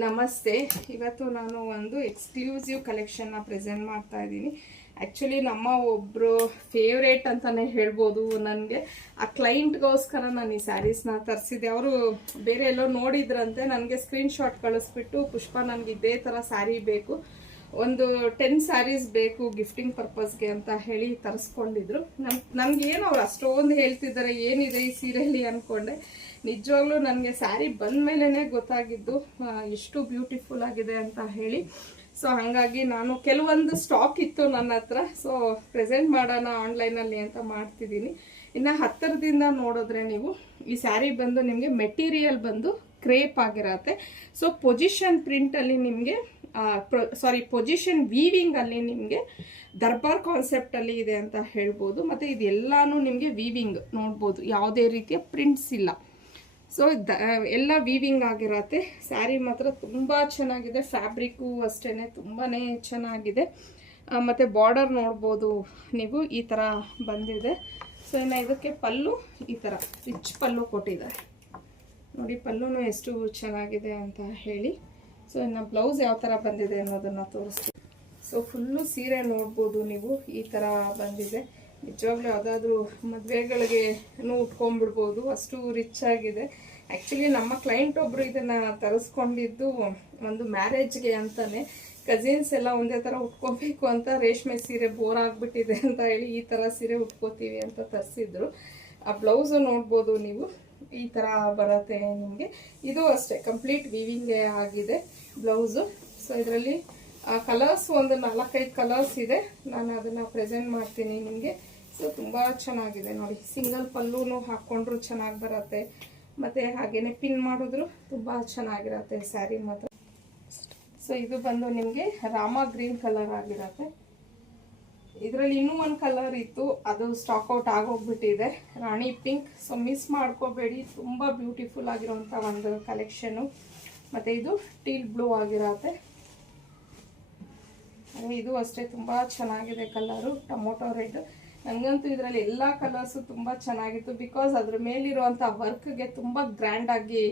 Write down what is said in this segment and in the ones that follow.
ನಮಸ್ತೆ. ಇವತ್ತು ನಾನು ಒಂದು ಎಕ್ಸ್ಕ್ಲೂಸಿವ್ ಕಲೆಕ್ಷನ್ನ ಪ್ರೆಸೆಂಟ್ ಮಾಡ್ತಾ ಇದ್ದೀನಿ. ಆ್ಯಕ್ಚುಲಿ ನಮ್ಮ ಒಬ್ಬರು ಫೇವ್ರೇಟ್ ಅಂತಲೇ ಹೇಳ್ಬೋದು. ನನಗೆ ಆ ಕ್ಲೈಂಟ್ಗೋಸ್ಕರ ನಾನು ಈ ಸ್ಯಾರೀಸ್ನ ತರಿಸಿದೆ. ಅವರು ಬೇರೆ ಎಲ್ಲೋ ನೋಡಿದ್ರಂತೆ, ನನಗೆ ಸ್ಕ್ರೀನ್ಶಾಟ್ ಕಳಿಸ್ಬಿಟ್ಟು ಪುಷ್ಪ ನನಗೆ ಇದೇ ಥರ ಸ್ಯಾರಿ ಬೇಕು, ಒಂದು 10 ಸ್ಯಾರೀಸ್ ಬೇಕು ಗಿಫ್ಟಿಂಗ್ ಪರ್ಪಸ್ಗೆ ಅಂತ ಹೇಳಿ ತರಿಸ್ಕೊಂಡಿದ್ರು. ನನಗೇನು ಅವ್ರು ಅಷ್ಟೊಂದು ಹೇಳ್ತಿದ್ದಾರೆ, ಏನಿದೆ ಈ ಸೀರೆಯಲ್ಲಿ ಅಂದ್ಕೊಂಡೆ. ನಿಜವಾಗ್ಲೂ ನನಗೆ ಸ್ಯಾರಿ ಬಂದ ಮೇಲೇ ಗೊತ್ತಾಗಿದ್ದು ಎಷ್ಟು ಬ್ಯೂಟಿಫುಲ್ ಆಗಿದೆ ಅಂತ ಹೇಳಿ. ಸೊ ಹಾಗಾಗಿ ನಾನು ಕೆಲವೊಂದು ಸ್ಟಾಕ್ ಇತ್ತು ನನ್ನ ಹತ್ರ, ಸೊ ಪ್ರೆಸೆಂಟ್ ಮಾಡೋಣ ಆನ್ಲೈನಲ್ಲಿ ಅಂತ ಮಾಡ್ತಿದ್ದೀನಿ. ಇನ್ನು ಹತ್ತಿರದಿಂದ ನೋಡಿದ್ರೆ ನೀವು ಈ ಸ್ಯಾರಿ ಬಂದು ನಿಮಗೆ ಮೆಟೀರಿಯಲ್ ಬಂದು ಕ್ರೇಪ್ ಆಗಿರತ್ತೆ. ಸೊ ಪೊಸಿಷನ್ ಪ್ರಿಂಟಲ್ಲಿ ನಿಮಗೆ ಪೊಸಿಷನ್ ವೀವಿಂಗಲ್ಲಿ ನಿಮಗೆ ದರ್ಬಾರ್ ಕಾನ್ಸೆಪ್ಟಲ್ಲಿ ಇದೆ ಅಂತ ಹೇಳ್ಬೋದು. ಮತ್ತು ಇದೆಲ್ಲಾನು ನಿಮಗೆ ವೀವಿಂಗ್ ನೋಡ್ಬೋದು, ಯಾವುದೇ ರೀತಿಯ ಪ್ರಿಂಟ್ಸ್ ಇಲ್ಲ. ಸೊ ಎಲ್ಲ ವೀವಿಂಗ್ ಆಗಿರತ್ತೆ. ಸ್ಯಾರಿ ಮಾತ್ರ ತುಂಬ ಚೆನ್ನಾಗಿದೆ, ಫ್ಯಾಬ್ರಿಕ್ಕು ಅಷ್ಟೇ ತುಂಬಾ ಚೆನ್ನಾಗಿದೆ. ಮತ್ತು ಬಾರ್ಡರ್ ನೋಡ್ಬೋದು ನೀವು, ಈ ಥರ ಬಂದಿದೆ. ಸೊ ಇನ್ನು ಇದಕ್ಕೆ ಪಲ್ಲು ಈ ಥರ ರಿಚ್ ಪಲ್ಲು ಕೊಟ್ಟಿದ್ದಾರೆ ನೋಡಿ, ಪಲ್ಲುನು ಎಷ್ಟು ಚೆನ್ನಾಗಿದೆ ಅಂತ ಹೇಳಿ. ಸೊ ಇನ್ನು ಬ್ಲೌಸ್ ಯಾವ ಥರ ಬಂದಿದೆ ಅನ್ನೋದನ್ನು ತೋರಿಸ್ತೀವಿ. ಸೊ ಫುಲ್ಲು ಸೀರೆ ನೋಡ್ಬೋದು ನೀವು, ಈ ಥರ ಬಂದಿದೆ. ನಿಜವಾಗ್ಲೂ ಯಾವುದಾದ್ರೂ ಮದುವೆಗಳಿಗೆ ಉಟ್ಕೊಂಡ್ಬಿಡ್ಬೋದು, ಅಷ್ಟು ರಿಚ್ ಆಗಿದೆ. ಆ್ಯಕ್ಚುಲಿ ನಮ್ಮ ಕ್ಲೈಂಟ್ ಒಬ್ಬರು ಇದನ್ನು ತರಿಸ್ಕೊಂಡಿದ್ದು ಒಂದು ಮ್ಯಾರೇಜ್ಗೆ ಅಂತಲೇ. ಕಸಿನ್ಸ್ ಎಲ್ಲ ಒಂದೇ ಥರ ಉಟ್ಕೊಬೇಕು ಅಂತ, ರೇಷ್ಮೆ ಸೀರೆ ಬೋರ್ ಆಗಿಬಿಟ್ಟಿದೆ ಅಂತ ಹೇಳಿ ಈ ಥರ ಸೀರೆ ಉಟ್ಕೋತೀವಿ ಅಂತ ತರಿಸಿದ್ರು. ಆ ಬ್ಲೌಸು ನೋಡ್ಬೋದು ನೀವು, ಈ ಥರ ಬರುತ್ತೆ ನಿಮಗೆ. ಇದು ಅಷ್ಟೇ ಕಂಪ್ಲೀಟ್ ವೀವಿಂಗೇ ಆಗಿದೆ ಬ್ಲೌಸು. ಸೊ ಇದರಲ್ಲಿ ಕಲರ್ಸ್ ಒಂದು 4-5 ಕಲರ್ಸ್ ಇದೆ, ನಾನು ಅದನ್ನು ಪ್ರೆಸೆಂಟ್ ಮಾಡ್ತೀನಿ ನಿಮಗೆ. ಸೊ ತುಂಬ ಚೆನ್ನಾಗಿದೆ ನೋಡಿ, ಸಿಂಗಲ್ ಪಲ್ಲೂನು ಹಾಕ್ಕೊಂಡ್ರು ಚೆನ್ನಾಗಿ ಬರುತ್ತೆ, ಮತ್ತು ಹಾಗೇನೆ ಪಿನ್ ಮಾಡಿದ್ರು ತುಂಬ ಚೆನ್ನಾಗಿರತ್ತೆ ಸ್ಯಾರಿ ಮಾತ್ರ. ಸೊ ಇದು ಬಂದು ನಿಮಗೆ ರಾಮ ಗ್ರೀನ್ ಕಲರ್ ಆಗಿರತ್ತೆ. ಇದರಲ್ಲಿ ಇನ್ನೂ ಒಂದು ಕಲರ್ ಇತ್ತು, ಅದು ಸ್ಟಾಕ್ ಔಟ್ ಆಗೋಗ್ಬಿಟ್ಟಿದೆ, ರಾಣಿ ಪಿಂಕ್. ಸೊ ಮಿಸ್ ಮಾಡ್ಕೋಬೇಡಿ, ತುಂಬ ಬ್ಯೂಟಿಫುಲ್ ಆಗಿರೋಂಥ ಒಂದು ಕಲೆಕ್ಷನು. ಮತ್ತು ಇದು ಟೀಲ್ ಬ್ಲೂ ಆಗಿರತ್ತೆ. ಇದು ಅಷ್ಟೇ ತುಂಬ ಚೆನ್ನಾಗಿದೆ ಕಲರು, ಟೊಮೊಟೊ ರೆಡ್. ನನಗಂತೂ ಇದರಲ್ಲಿ ಎಲ್ಲ ಕಲರ್ಸು ತುಂಬ ಚೆನ್ನಾಗಿತ್ತು, ಬಿಕಾಸ್ ಅದ್ರ ಮೇಲಿರುವಂಥ ವರ್ಕ್ಗೆ ತುಂಬ ಗ್ರ್ಯಾಂಡಾಗಿ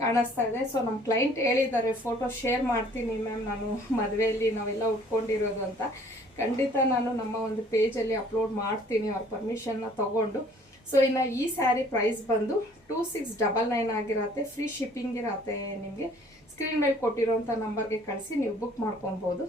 ಕಾಣಿಸ್ತಾ ಇದೆ. ಸೊ ನಮ್ಮ ಕ್ಲೈಂಟ್ ಹೇಳಿದ್ದಾರೆ, ಫೋಟೋ ಶೇರ್ ಮಾಡ್ತೀನಿ ಮ್ಯಾಮ್ ನಾನು ಮದುವೆಯಲ್ಲಿ ನಾವೆಲ್ಲ ಉಟ್ಕೊಂಡಿರೋದು ಅಂತ. ಖಂಡಿತ ನಾನು ನಮ್ಮ ಒಂದು ಪೇಜಲ್ಲಿ ಅಪ್ಲೋಡ್ ಮಾಡ್ತೀನಿ ಅವ್ರ ಪರ್ಮಿಷನ್ನ ತಗೊಂಡು. ಸೊ ಇನ್ನು ಈ ಸ್ಯಾರಿ ಪ್ರೈಸ್ ಬಂದು 2699 ಆಗಿರತ್ತೆ. ಫ್ರೀ ಶಿಪ್ಪಿಂಗ್ ಇರತ್ತೆ ನಿಮಗೆ. ಸ್ಕ್ರೀನ್ ಮೇಲೆ ಕೊಟ್ಟಿರೋಂಥ ನಂಬರ್ಗೆ ಕಳಿಸಿ ನೀವು ಬುಕ್ ಮಾಡ್ಕೊಬೋದು.